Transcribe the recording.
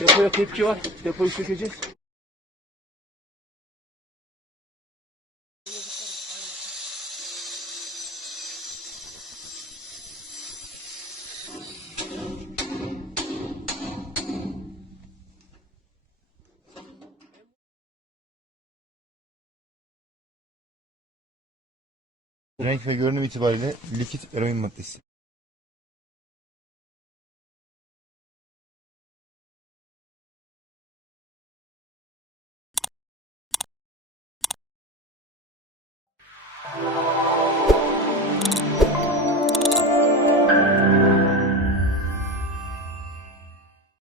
Depoya kepçe var. Depoyu sökeceğiz. Renk ve görünüm itibariyle likit eroin maddesi.